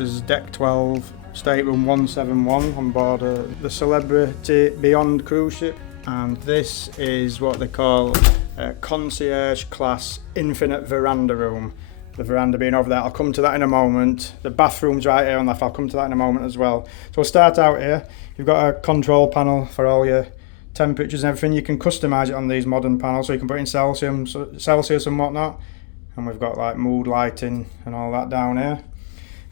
This is Deck 12 Stateroom 171 on board the Celebrity Beyond cruise ship, and this is what they call a concierge class Infinite Veranda room. The veranda being over there, I'll come to that in a moment. The bathroom's right here on left, I'll come to that in a moment as well. So we'll start out here. You've got a control panel for all your temperatures and everything. You can customise it on these modern panels, so you can put in Celsius and whatnot. And we've got like mood lighting and all that down here.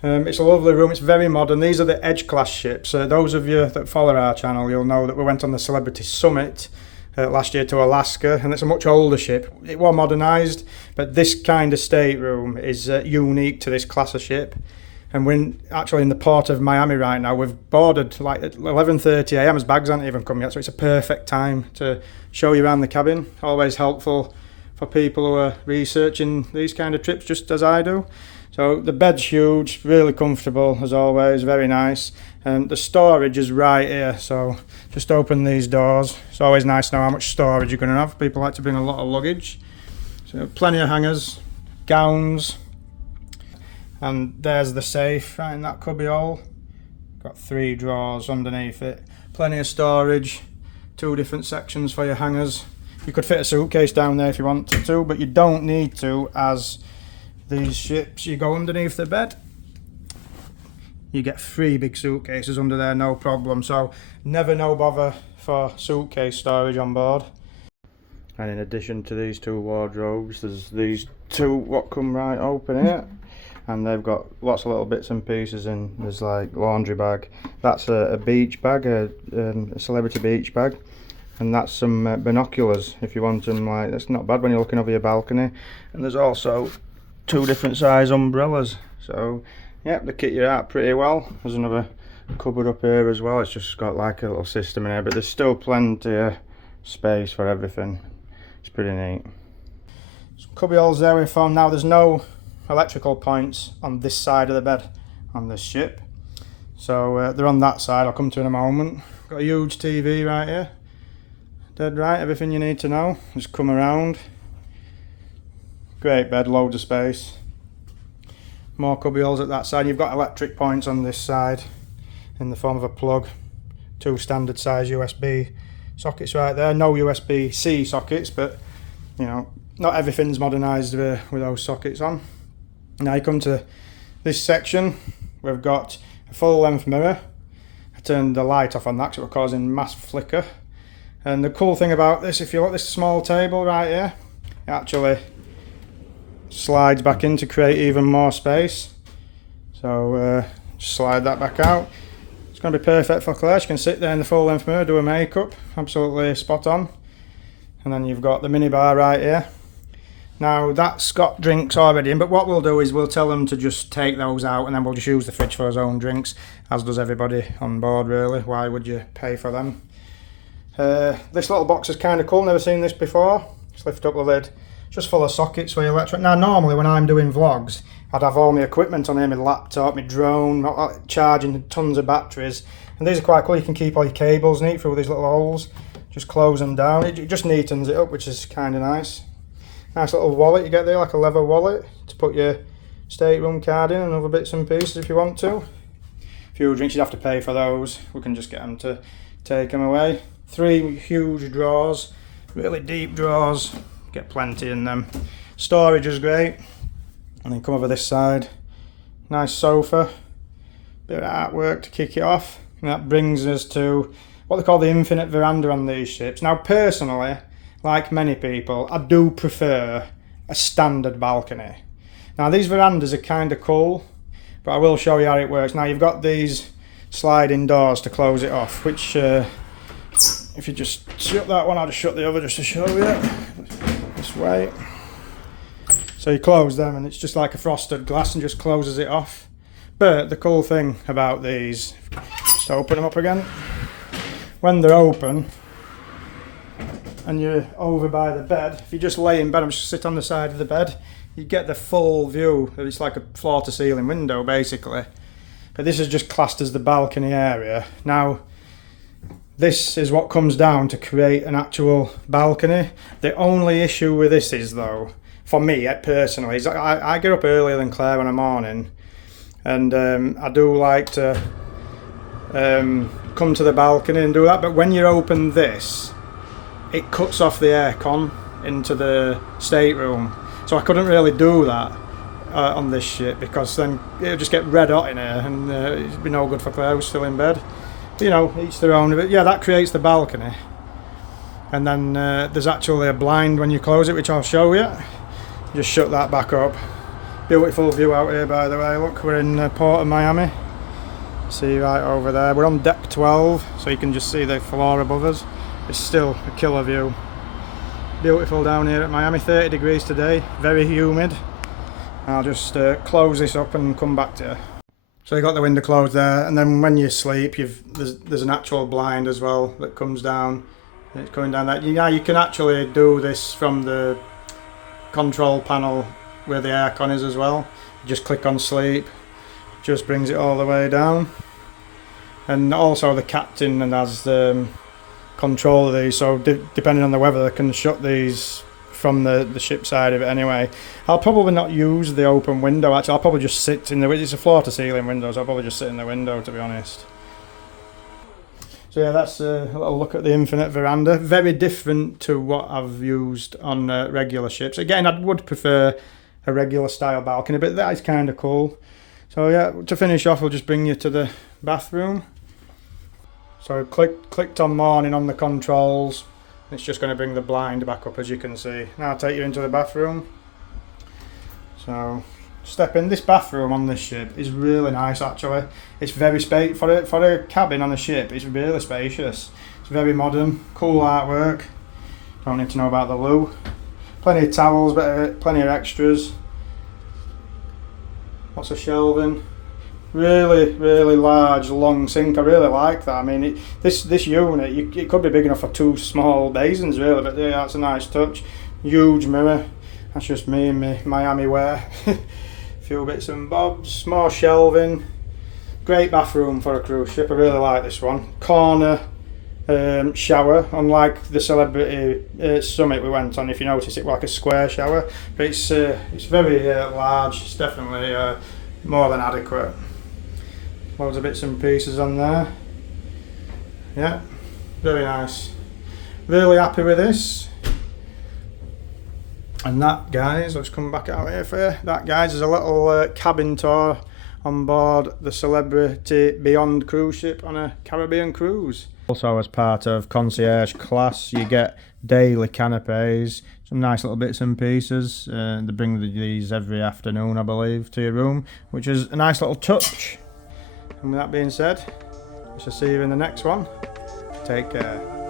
It's a lovely room, it's very modern. These are the Edge class ships. Those of you that follow our channel, you'll know that we went on the Celebrity Summit last year to Alaska, and it's a much older ship. It was modernised, but this kind of stateroom is unique to this class of ship. And we're actually in the port of Miami right now. We've boarded like at 11:30 AM, as bags haven't even come yet, so it's a perfect time to show you around the cabin. Always helpful for people who are researching these kind of trips, just as I do. So the bed's huge, really comfortable as always, very nice. And the storage is right here, so just open these doors. It's always nice to know how much storage you're going to have. People like to bring a lot of luggage. So plenty of hangers, gowns, and there's the safe right in that cubby hole. Got 3 drawers underneath it. Plenty of storage, 2 different sections for your hangers. You could fit a suitcase down there if you wanted to, but you don't need to, as these ships, you go underneath the bed. You get 3 big suitcases under there, no problem. So never no bother for suitcase storage on board. And in addition to these 2 wardrobes, there's these 2 what come right open here. And they've got lots of little bits and pieces in. There's like laundry bag. That's a beach bag, a Celebrity beach bag. And that's some binoculars if you want them. Like, that's not bad when you're looking over your balcony. And there's also 2 different size umbrellas. So yeah, they kit you out pretty well. There's another cupboard up here as well. It's just got like a little system in here, but there's still plenty of space for everything. It's pretty neat. Some cubby holes there we found. Now there's no electrical points on this side of the bed on this ship, so they're on that side. I'll come to in a moment. Got a huge TV right here, dead right, everything you need to know. Just come around. Great bed, loads of space. More cubby holes at that side. You've got electric points on this side in the form of a plug. 2 standard size USB sockets right there. No USB-C sockets, but you know, not everything's modernised with those sockets on. Now you come to this section. We've got a full length mirror. I turned the light off on that because it was causing mass flicker. And the cool thing about this, if you look at this small table right here, it actually slides back in to create even more space. So just slide that back out. It's going to be perfect for Claire. She can sit there in the full length mirror, do her makeup, absolutely spot on. And then you've got the mini bar right here. Now that's got drinks already in, but what we'll do is we'll tell them to just take those out, and then we'll just use the fridge for his own drinks, as does everybody on board really. Why would you pay for them? This little box is kind of cool, never seen this before. Just lift up the lid. Just full of sockets for your electric. Now normally when I'm doing vlogs, I'd have all my equipment on here, my laptop, my drone, charging tons of batteries. And these are quite cool, you can keep all your cables neat through these little holes. Just close them down, it just neatens it up, which is kind of nice. Nice little wallet you get there, like a leather wallet, to put your stateroom card in and other bits and pieces if you want to. Few drinks, you'd have to pay for those. We can just get them to take them away. 3 huge drawers, really deep drawers. Get plenty in them. Storage is great. And then come over this side. Nice sofa. Bit of artwork to kick it off. And that brings us to what they call the Infinite Veranda on these ships. Now personally, like many people, I do prefer a standard balcony. Now these verandas are kind of cool, but I will show you how it works. Now you've got these sliding doors to close it off, which if you just shut that one, I'll just shut the other just to show you. This way. So you close them and it's just like a frosted glass and just closes it off. But the cool thing about these, just open them up again. When they're open and you're over by the bed, if you just lay in bed and just sit on the side of the bed, you get the full view. It's like a floor to ceiling window basically. But this is just classed as the balcony area. Now this is what comes down to create an actual balcony. The only issue with this is though, for me personally, is I get up earlier than Claire in the morning, and I do like to come to the balcony and do that, but when you open this, it cuts off the aircon into the stateroom, so I couldn't really do that on this ship, because then it'll just get red hot in here, and it'd be no good for Claire, who's still in bed. But, you know, each their own. But yeah, that creates the balcony, and then there's actually a blind when you close it, which I'll show you. Just shut that back up. Beautiful view out here, by the way. Look, we're in Port of Miami. See right over there. We're on deck 12, so you can just see the floor above us. It's still a killer view. Beautiful down here at Miami. 30 degrees today, very humid. I'll just close this up and come back to you. So you got the window closed there, and then when you sleep, there's an actual blind as well that comes down. It's coming down that. Yeah, you can actually do this from the control panel where the aircon is as well. You just click on sleep, just brings it all the way down. And also the captain and has control of these, so depending on the weather, they can shut these from the ship side of it anyway. I'll probably not use the open window, actually. I'll probably just sit in the window. It's a floor to ceiling window, so I'll probably just sit in the window, to be honest. So yeah, that's a little look at the Infinite Veranda. Very different to what I've used on regular ships. Again, I would prefer a regular style balcony, but that is kind of cool. So yeah, to finish off, I'll just bring you to the bathroom. So clicked on morning on the controls. It's just going to bring the blind back up, as you can see. Now I'll take you into the bathroom. So step in. This bathroom on this ship is really nice, actually. It's very spacious for a cabin on a ship. It's really spacious. It's very modern, cool artwork. Don't need to know about the loo. Plenty of towels, plenty of extras. Lots of shelving. Really, really large, long sink. I really like that. I mean, this unit, it could be big enough for 2 small basins, really. But yeah, that's a nice touch. Huge mirror. That's just me and my Miami wear. Few bits and bobs, more shelving. Great bathroom for a cruise ship. I really like this one. Corner shower, unlike the Celebrity Summit we went on. If you notice, it's like a square shower, but it's very large. It's definitely more than adequate. Loads of bits and pieces on there. Yeah, very nice. Really happy with this. And that, guys, let's come back out here for you. That, guys, is a little cabin tour on board the Celebrity Beyond cruise ship on a Caribbean cruise. Also, as part of concierge class, you get daily canapes, some nice little bits and pieces. They bring these every afternoon, I believe, to your room, which is a nice little touch. And with that being said, I shall see you in the next one. Take care.